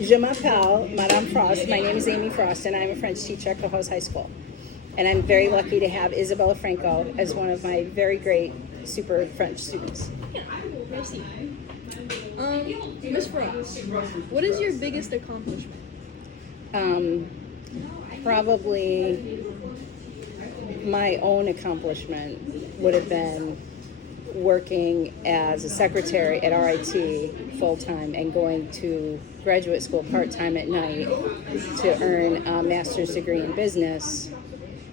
Je m'appelle Madame Frost. My name is Amy Frost, and I'm a French teacher at Cohoes High School. And I'm very lucky to have Isabella Franco as one of my very great super French students. Merci. Miss Frost, what is your biggest accomplishment? Probably my own accomplishment would have been working as a secretary at RIT full-time and going to graduate school part-time at night to earn a master's degree in business.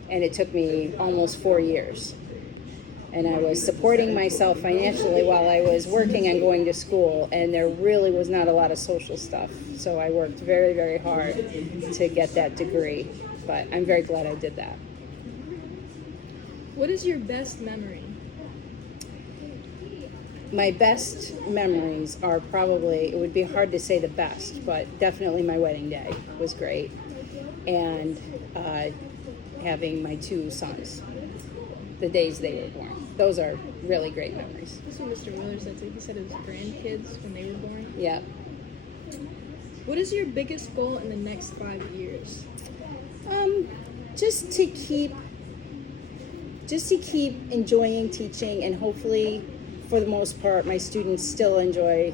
And it took me almost 4 years. And I was supporting myself financially while I was working and going to school, and there really was not a lot of social stuff. So I worked very, very hard to get that degree, but I'm very glad I did that. What is your best memory? My best memories are probably, it would be hard to say the best, but definitely my wedding day was great. And having my 2 sons, the days they were born. Those are really great memories. That's what Mr. Miller said. So he said his grandkids when they were born. Yeah. What is your biggest goal in the next 5 years? Just to keep enjoying teaching, and hopefully, for the most part, my students still enjoy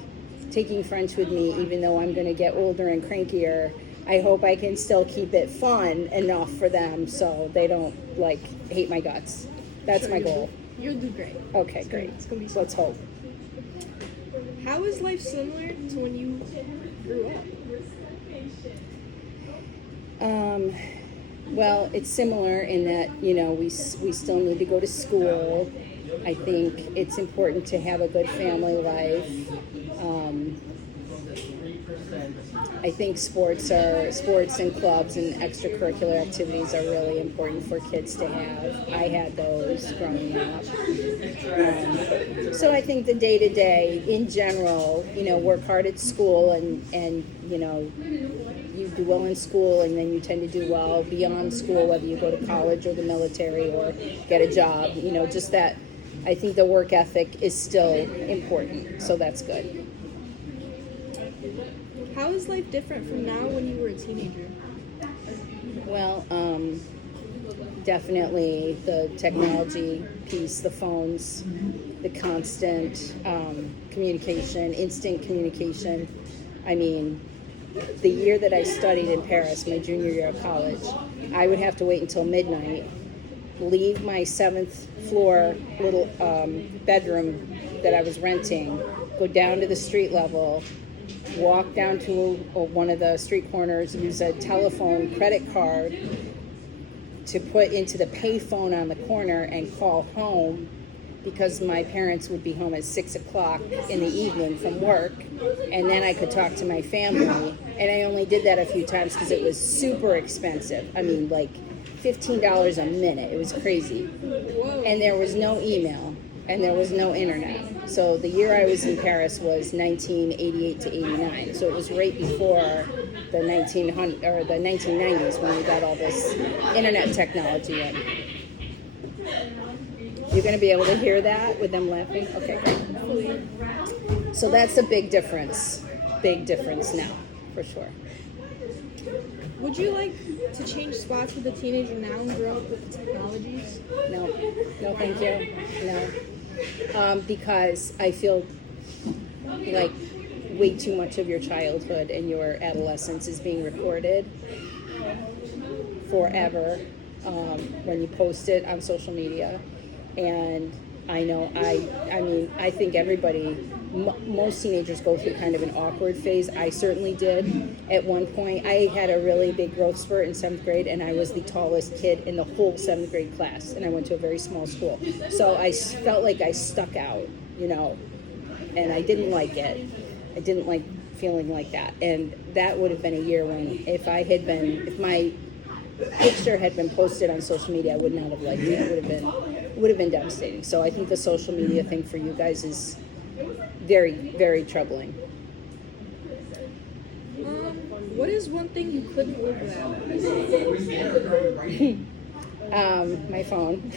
taking French with me, even though I'm going to get older and crankier. I hope I can still keep it fun enough for them so they don't hate my guts. That's my goal. You'll do great. Okay, great. It's gonna be Let's hope. How is life similar to when you grew up? Well, it's similar in that, we still need to go to school. I think it's important to have a good family life. I think sports and clubs and extracurricular activities are really important for kids to have. I had those growing up. So I think the day-to-day, in general, work hard at school and you do well in school, and then you tend to do well beyond school, whether you go to college or the military or get a job. Just that I think the work ethic is still important, so that's good. How is life different from now when you were a teenager? Well, definitely the technology piece, the phones, the constant communication, instant communication. I mean, the year that I studied in Paris, my junior year of college, I would have to wait until midnight, leave my 7th floor little bedroom that I was renting, go down to the street level, walk down to one of the street corners, use a telephone credit card to put into the payphone on the corner and call home, because my parents would be home at 6 o'clock in the evening from work, and then I could talk to my family. And I only did that a few times because it was super expensive. I mean, like $15 a minute. It was crazy. Whoa. And there was no email, and there was no internet. So the year I was in Paris was 1988 to 89. So it was right before the 1990s when we got all this internet technology in. You're going to be able to hear that with them laughing? Okay, great. So that's a big difference now, for sure. Would you like to change spots with a teenager now and grow up with the technologies? No, thank you. No. Because I feel like way too much of your childhood and your adolescence is being recorded forever when you post it on social media. And I know, I think everybody, most teenagers go through kind of an awkward phase. I certainly did. At one point, I had a really big growth spurt in 7th grade, and I was the tallest kid in the whole 7th grade class, and I went to a very small school. So I felt like I stuck out, and I didn't like it. I didn't like feeling like that. And that would have been a year when, if my picture had been posted on social media, I would not have liked it. It would have been devastating. So I think the social media thing for you guys is very, very troubling. What is one thing you couldn't live without? My phone.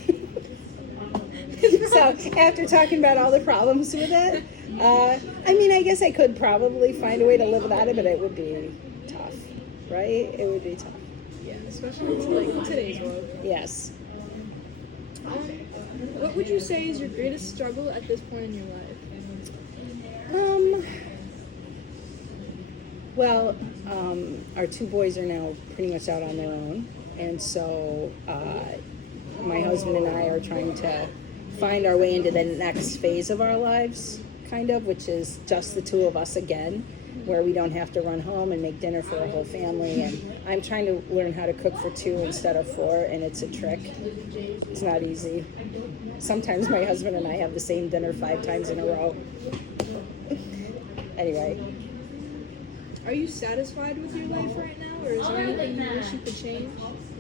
So after talking about all the problems with it, I mean, I guess I could probably find a way to live without it, but it would be tough, right? It would be tough. Yeah, especially to like today's world. Yes. What would you say is your greatest struggle at this point in your life? Well, our two boys are now pretty much out on their own, and so my husband and I are trying to find our way into the next phase of our lives, kind of, which is just the two of us again, where we don't have to run home and make dinner for a whole family. And I'm trying to learn how to cook for two instead of four, and it's a trick. It's not easy. Sometimes my husband and I have the same dinner 5 times in a row. Anyway. Are you satisfied with your life right now, or is there anything you wish you could change?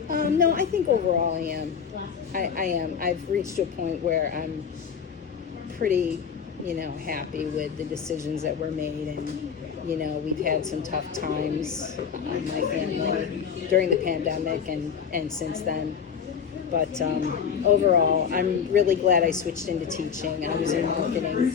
No, I think overall I am. I am. I've reached a point where I'm pretty, happy with the decisions that were made, and, we've had some tough times on my family during the pandemic and since then. But overall, I'm really glad I switched into teaching. I was in marketing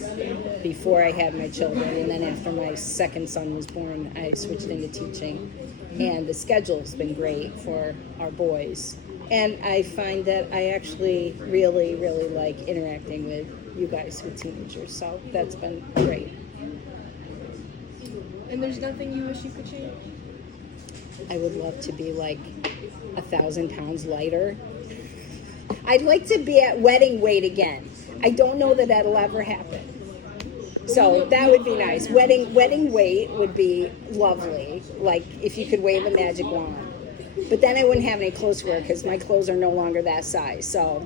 before I had my children, and then after my second son was born, I switched into teaching. And the schedule's been great for our boys. And I find that I actually really, really like interacting with you guys, with teenagers. So that's been great. And there's nothing you wish you could change? I would love to be like 1,000 pounds lighter. I'd like to be at wedding weight again. I don't know that that'll ever happen. So that would be nice. Wedding weight would be lovely. Like if you could wave a magic wand. But then I wouldn't have any clothes to wear because my clothes are no longer that size. So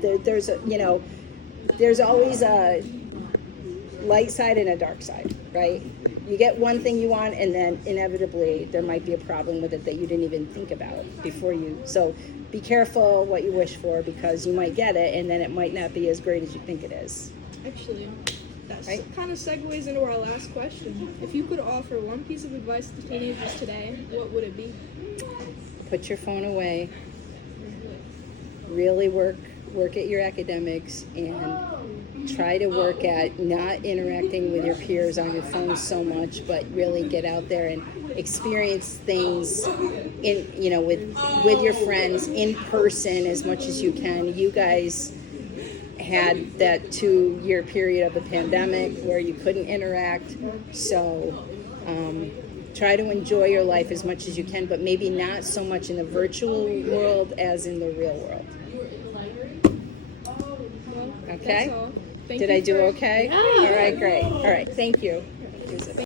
there's always a light side and a dark side, right? You get one thing you want, and then inevitably there might be a problem with it that you didn't even think about before you. So be careful what you wish for, because you might get it, and then it might not be as great as you think it is. Actually, that Right? kind of segues into our last question. If you could offer one piece of advice to teenagers today, what would it be? Put your phone away. Really work at your academics, and try to work at not interacting with your peers on your phone so much, but really get out there and experience things with your friends in person as much as you can. You guys had that 2-year period of the pandemic where you couldn't interact, so try to enjoy your life as much as you can, but maybe not so much in the virtual world as in the real world. Well, Okay? that's all. Thank Did you I do for- okay? Yeah. All right, great. All right, thank you.